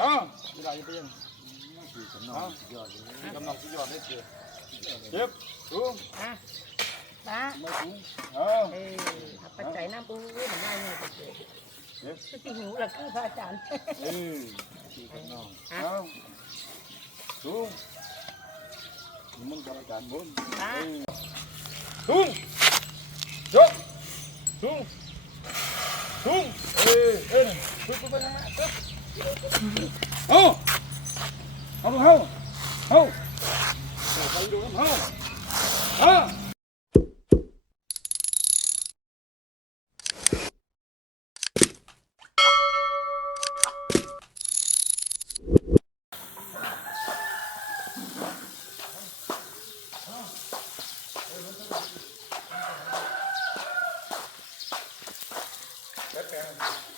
ฮะเวลาจะไปยังคือกำนองสุดยอดเลยกำลังสุดยอดเลยเจ็บเจ็บสูงอะป้าไม่สูงเออเออปัจจัยน้ำปูมันได้เงินเกิดเจ็บสติหิวละคือพระอาจารย์เออคือกำนองเอาสูงมึงกรรมการบนป้าสูงยกสูงสูงเออเออสูงไปทางนั้ นเอาเอาเอาเอาไปดูน้ำเอาเอา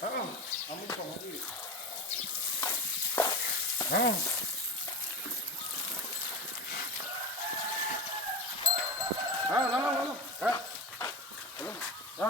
เอาเอามือส่งมาดิเอาเอาน้ำน้ำน้ำเอา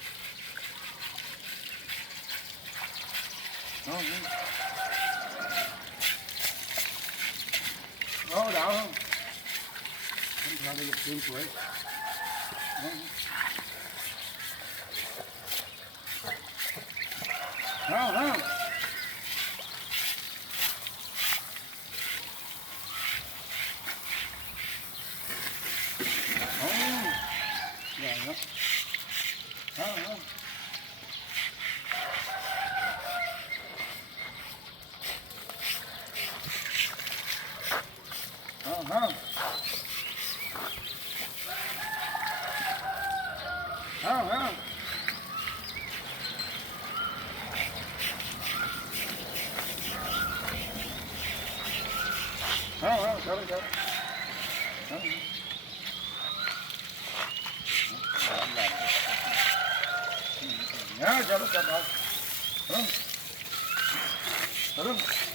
ำน้ำเอาเอาเ Tara. Tara.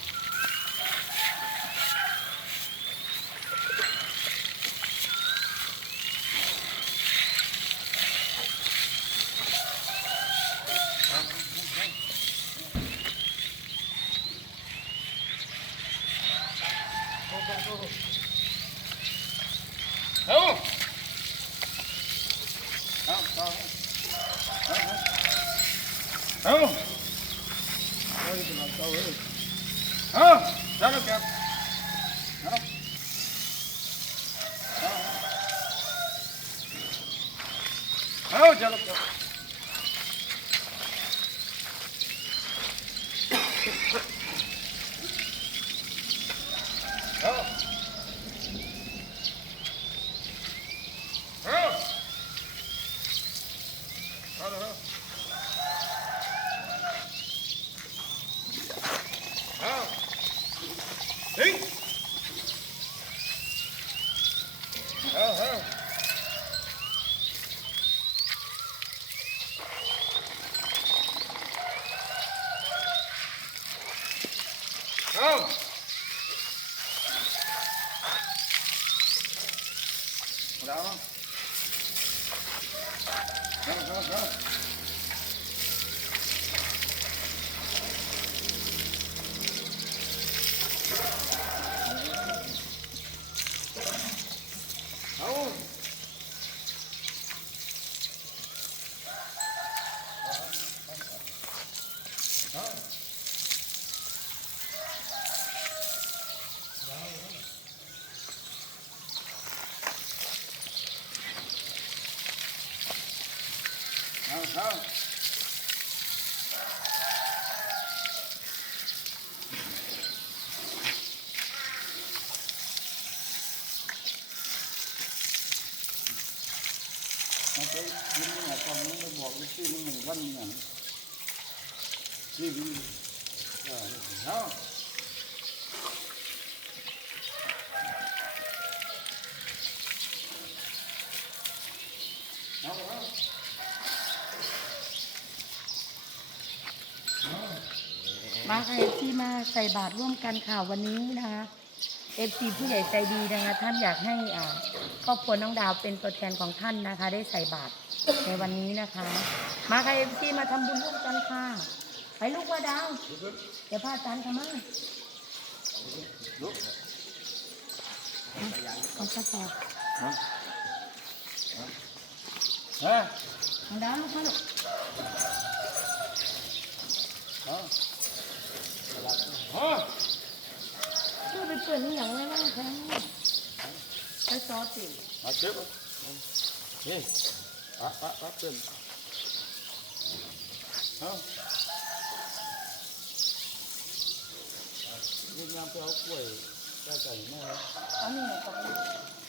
હા ચાલો ક્યાં ચાલો มันไปยิ้มนี่ยตอนนี้มันบอกว่าชื่อหนึ่งวันหนึ่งนี่วิ่งเออเนาะมาใครที่มาใส่บาทรร่วมกันค่ะวันนี้นะคะ เอฟซีผู้ใหญ่ใจดีนะคะ ท่านอยากให้อ่าครอบครัวน้องดาวเป็นตัวแทนของท่านนะคะ ได้ใส่บาตรในวันนี้นะคะ มาค่ะเอฟซีมาทำบุญร่วมกันค่ะ ไปลูกว่าดาว เดี๋ยวพาอาจารย์ทำมากเอากระสอบฮะฮะน้องดาวลูกมาลูกฮะฮะ ช่วยไปเปลี่ยนอย่างไรบ้างคะไปซอสสิมาเจ็บนี่ปะปะปะเต็มฮะนี่ยามไปเอากล้วยแก้ใจแม่เอานี่กับ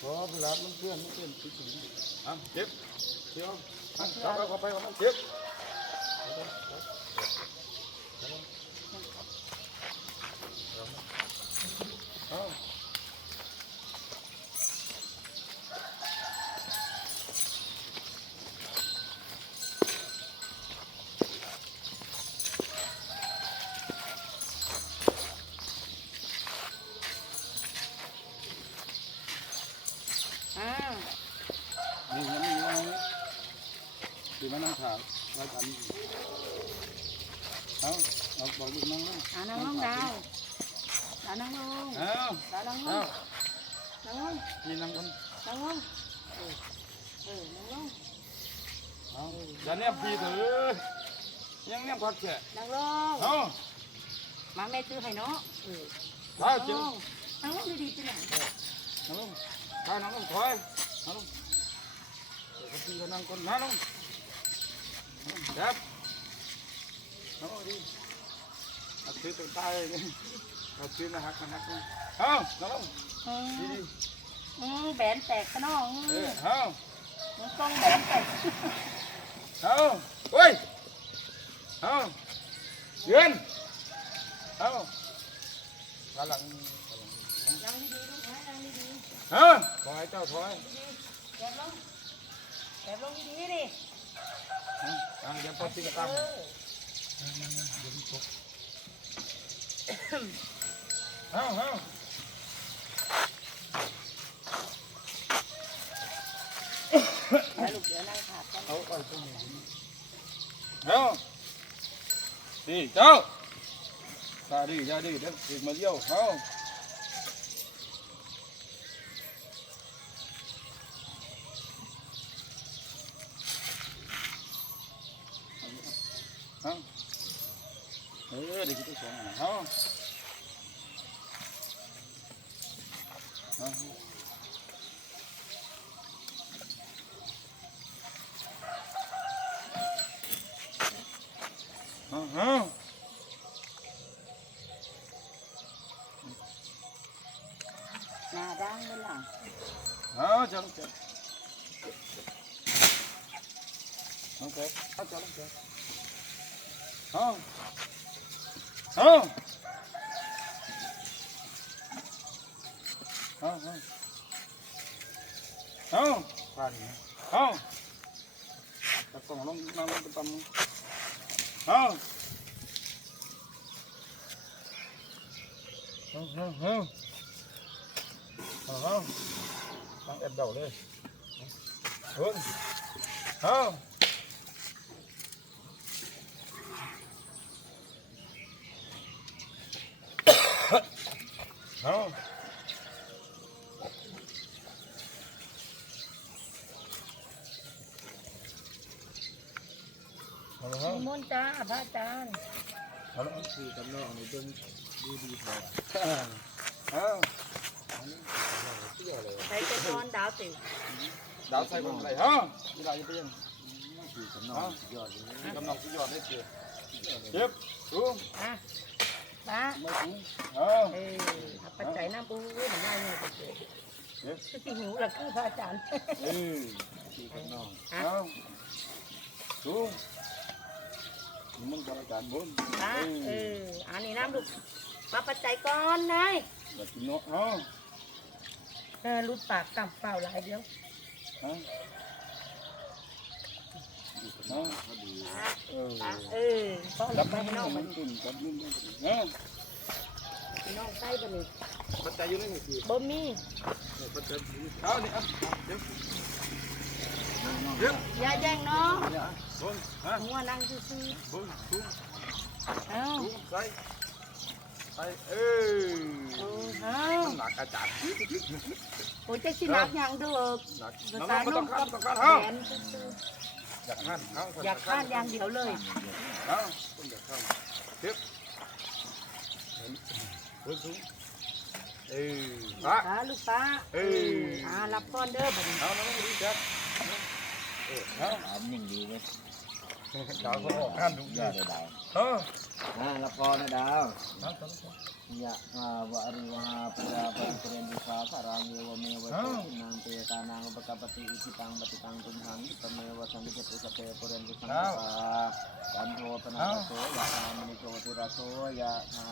พอเวลามันเพื่อนมันเพื่อนติดอยู่อะเจ็บเดี๋ยวอะกลับไปกลับไปกลับไปเจ็บเอา อ้าว นี่ยังมีอยู่นี่ดีมานั่งถามว่ากันเอาเอาบอกลูกนั่งนะอ่านั่งลงดาวดาวนั่งลงเอาดาวนั่งลเอางนั่งลงพี่นั่งกันนั่งลงเออเอ อนั่งลงเอาอย่าเนียบพี่เถอะยังเนียบพัดแค่นั่งลงเอามาแม่ซื้อให้เนาะเออถ้านั่งเจ็ลบงนั่งลงดีๆไปไหนนั่งลงถ้านั่งลงถอยนั่งลงเดี๋ยวพี่ก็นั่งก่อนนั่งลงจับนั่งลงดีเอาซื้อตัวใต้เลยเอาซื้อนะฮักนะฮักนะเอานั่งลงอืดีมดีอืมแบนแตกขะน้องเออือมเอามันกล้องแบนแตกเอาเฮ้ยเอายืนเอาขาหลังนั่งดีๆลูกนะนั่งดีฮะถอยเจ้าถอยๆแอบลงแอบลงดีๆดิอ่าเดี๋ยวพอตีกระตามเออเอาเอาไปลูกเดี๋ยวนั่งขาดกันเอาไปตรงนี้เอาดีเจ้าตาดีอย่าดีเดี๋ยวติดมาเยี่ยวเอาเอา เออเดี๋ยวจะสองเอาเอาเอาเอาหน้าดังเลยล่ะเอาจังจังโอเคเอาจังจังเอา เอาเอาเอาเอาผ่านเอาตะกองลงนั่งลงไปตำเอาเอาเอาเอาเอา ตั้งแอบเดาเลยเฮ้ยเอาเอาเอาละนิมนต์จ้าพระอาจารย์เอาละคือกันนอกในเบื้องดีดีพอเอาเชื่อเลยใครจะนอนดาวติวดาวใส่คนอะไรฮะเวลาจะไปยังคือกันนอกยอดเลยกำลังสุดยอดได้เจียเจ็บสูงอะ ป้าไม่สูงเอาเออเอาปัจจัยน้ำปูมันได้เงินไปเจอเจ็บคือสิหิวละคือพระอาจารย์เออคือกันนอกอะเอาสูงมึงจะอาจารย์บุญป้าเอออันนี้น้ำลูกมาปัจจัยก่อนนายแบบกินเนาะเอาเออรูดปากต่ำเปล่าหลายเดียวเอา เนาะเออเออพ่อจับไปมันน้องมันกินจับมันเนาะน้องใส่บ่นี่ปัจจัยอยู่ในนี่คือบ่มีปัจจัยเอานี่อะเดี๋ยวเดี๋ยวอย่าแย่งน้องบนฮะหัวนั่งซื่อบนสูงเอ้าสูงใส่ใส่เออเอ้าหนักอาจารย์โอ้ยจะสินักยังด้อหนักภาน้องษาๆไม่ต้องกัข้ามบต้องข้ามแขเฮาน ออยากข้ามเฮาๆอยากข้านอย่างเดียวเลยเฮาต้องอยากข้ามเทียบบนสูงเออปะตาลูกตาเอออ่ารับพรเด้อบัดนี้เอาน้องดีจัดเออเอาถามยิ่งดีไหมดาวเขาออกข้ามดูยอดเลยดาวเออ อ่าละพอนะดาวอยะหาวะริวหาปุราปันเรนดิสาภารังเยวเมวะโตนางเตตานางอุปกปปติอิทิตังปฏิตังตุมหังตเมวะสัมมิเจตุสเปปุเรนดิสังกปากันโทปนะโสยะธามณิโชติระโสยะธา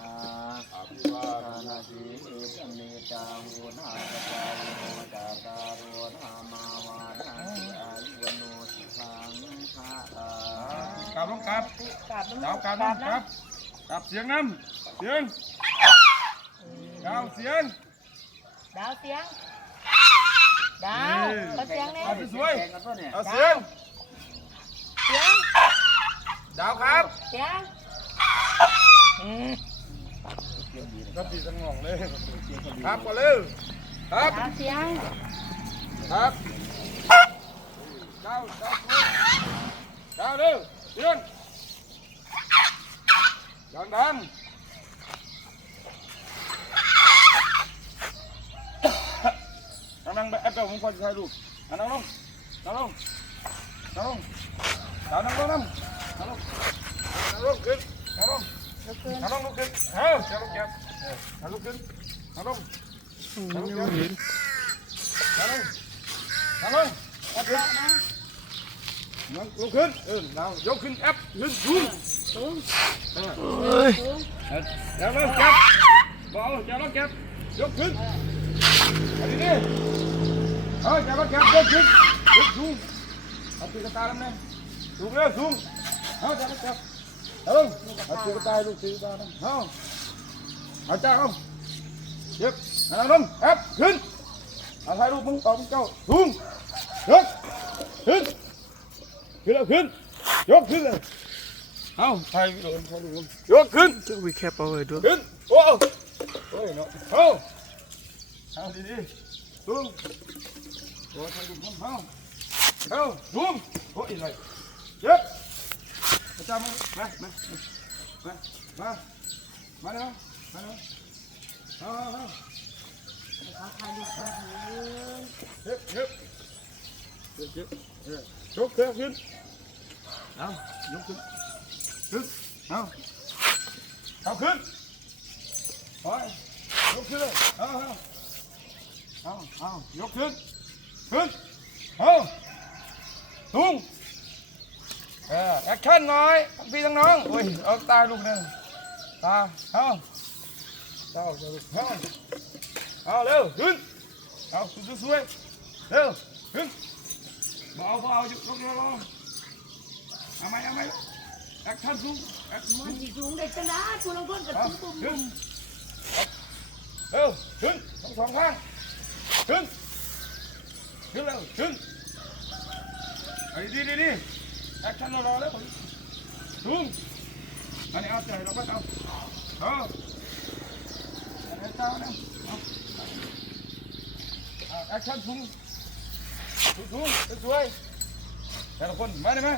อภิวาทานาสีเอตเนจาหูนาคจาโนจาการโรนา มาวานาสิอายุวโน กลับลงกลับกราบดาวกลับลงกลับกลับเสียงน้ำเสียงดาวเสียงดาวเสียงดาวก็เสียงแน่เอาสวยแข่งกันปะเนี่ยเอาเสียงเสียงดาวครับเสียงก็ตีสงองเลยครับก่อนเลยครับดาวเสียงครับดาวดาว ดาวเร็วเสียงดังดังนั่งไปแอปเปิลผมควรจะถ่ายรูปนั่งลงนั่งลงนั่งลงดาวนั่งลงนั่งนั่งลงนั่งลงขึ้นนั่งลงเดี๋ยวเกินนั่งลงลุกขึ้นเออจะลุกแกนั่งลุกขึ้นนั่งลงนั่งลงนั่งลงนั่งลงนั่ง ลงแอปขึ้นนั่งลุกขึ้นเออนั่งยกขึ้นแอปขึ้นสูงสูงเออสูงอย่าลงแก็บบอกอย่าลงแก็บยกขึ้นอันนี้ดิเอออย่าลงแก็บยกขึ้นยกสูงเอาตีกระตายแล้วเนี่ยสูงเร็วสูงเอาอย่าลงแก็บเอาลงเอาตีกระตายลูกตีกระตายนะเอาเอาจ้าเอาเย็บเอาลงแอบขึ้นเอาถ่ายรูปมึงต่อมึงเจ้าสูงยกขึ้น ขึ้นแล้วขึ้น ยกขึ้นเลยเอาถ่ายวิดีโอถ่ายรูปยกขึ้น Think we kept all the way doing. ขึ้น โอ้โอ้ยเนาะเอาเอาดีดีๆลุงโอ้ทางลุงเอาเอาลุงโอ้ยอะไรเย็บประจำมามามามามามาเนาะมาเนาะเอาเอาเอาเอาถ่ายรูปก่อนเย็บเย็บ ย็บเย็บเย็บยกขึ้นเอายกขึ้นขึ้นเอาเอาขึ้นไปยกขึ้นเลยเอาเอาเอายกขึ้นขึ้นเอาทุ่งเออแอคชั่นหน่อยทั้งพี่ทั้งน้องโอ้ยเอาตายลูกหนึ่งตาเอาเอาเอาเอาเอาเร็วขึ้นเอาสวยๆเร็วขึ้น บาเบาๆยกยกยกลงเอาไหมเอาไหมแอคชั่นสูงแอคชั่นมันสิสูงได้จังได๋ผู้ลางคนก็เอาสูงปุ่มขึ้นเร็วขึ้นทั้งสองข้างขึ้นขึ้นเร็วขึ้นไอ้ดีดีดีแอคชั่นรอรอแล้วสูงอันนี้เอาใจเราก็เอาเอาอันนี้เจ้านะเอาเอาแอคชั่นสูง สูงสูงสวยๆแต่ละคนมาได้ไหม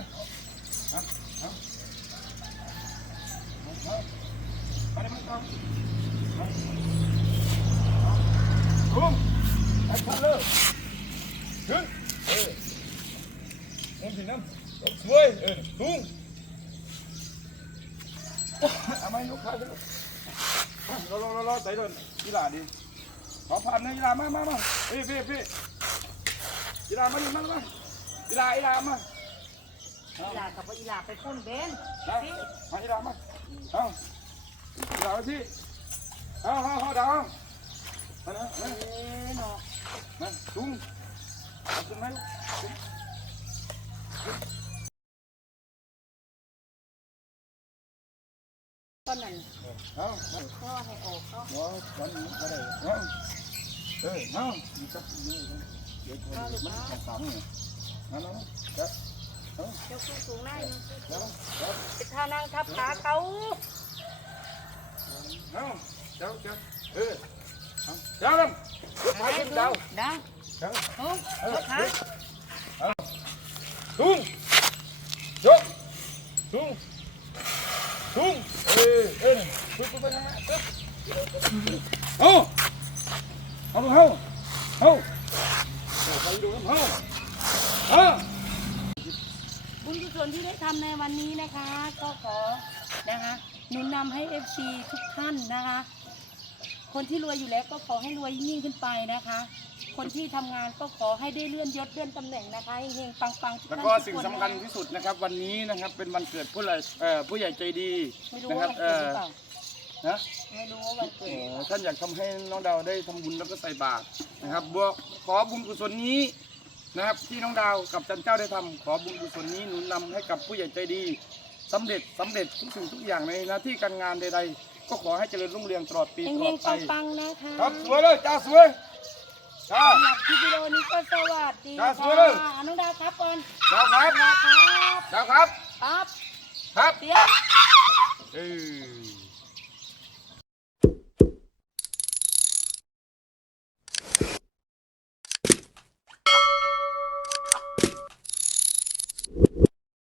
เอาเอาเอาเอามาได้ไหมเอาลุงไอ้พันเลยขึ้นเออน้ำสีน้ำตกสวยเออลุงเอามายกขาขึ้นรอรอรอรอใจเดินกีฬาดีขอผ่านนะกีฬามามามาพี่พี่พี่ อีลามาดิมามาอีลาอีลามาอีหลากับอีหลาไปพ่นเบนนะมาอีลามาเอาอีลามาพี่เอาเอาเอาดาวมานะเอ้เนาะมาตุ้งตุ้งไหมตอนนั้นเอาข้อให้ออกข้อนนี้ก็ได้เอาเออเอาอยู่กับนี่ ยู่เดี๋ยวคนมันของสามเนี่ยนั่นแล้วเดี๋ยวเอายกสูงๆได้เดี๋ยวเดี๋ยวไปท่านั่งทับขาเขาเอาเดี๋ยวเดี๋ยวเออเอาเดี๋ยวลำยกขาขึ้นเดี๋ยวได้เดี๋ยวโอ้ยกขาทุ่งยกทุ่งทุ่งเออเออทุ่งทุ่งไปทางนั้นเออเอาเอาเอาเอา บุญกุศลที่ได้ทำในวันนี้นะคะ ก็ขอนะคะหนุนนำให้ FC ทุกท่านนะคะ คนที่รวยอยู่แล้วก็ขอให้รวยยิ่งขึ้นไปนะคะ คนที่ทำงานก็ขอให้ได้เลื่อนยศเลื่อนตำแหน่งนะคะเฮงๆปังๆทุกแล้วท่านก็ทุสิ่งนสำคัญที่สุดนะครับ วันนี้นะครับเป็นวันเกิดผู้ใหญ่เอ่อผู้ใหญ่ใจดีไม่รู้นะคว่ารับวันเอ่เกิดหอรือเปล่า นะ ไม่รู้ว่าวันเกิด โอ้ท่านอยากทำให้น้องดาวได้ทำบุญแล้วก็ใส่บาตรนะครับบวกขอบุญกุศลนี้นะครับที่น้องดาวกับจันเจ้าได้ทำขอบุญกุศลนี้หนุนนำให้กับผู้ใหญ่ใจดีสำเร็จสำเร็จทุกสิ่งทุกอย่างในหน้าที่การงานใดๆ ก็ขอให้เจริญรุ่งเรืองตลอดปีเฮตลอดงไปๆปังๆนะคะครับสวยเลยจ้าสวยจ้า สำหรับคลิปวิดีโอนี้ก็สวัสดีจ้าค่ะสวยเลยอะน้องดาวครับก่อนจ้าครับนะครับจ้าครับ ครับ ครับเสียง เออ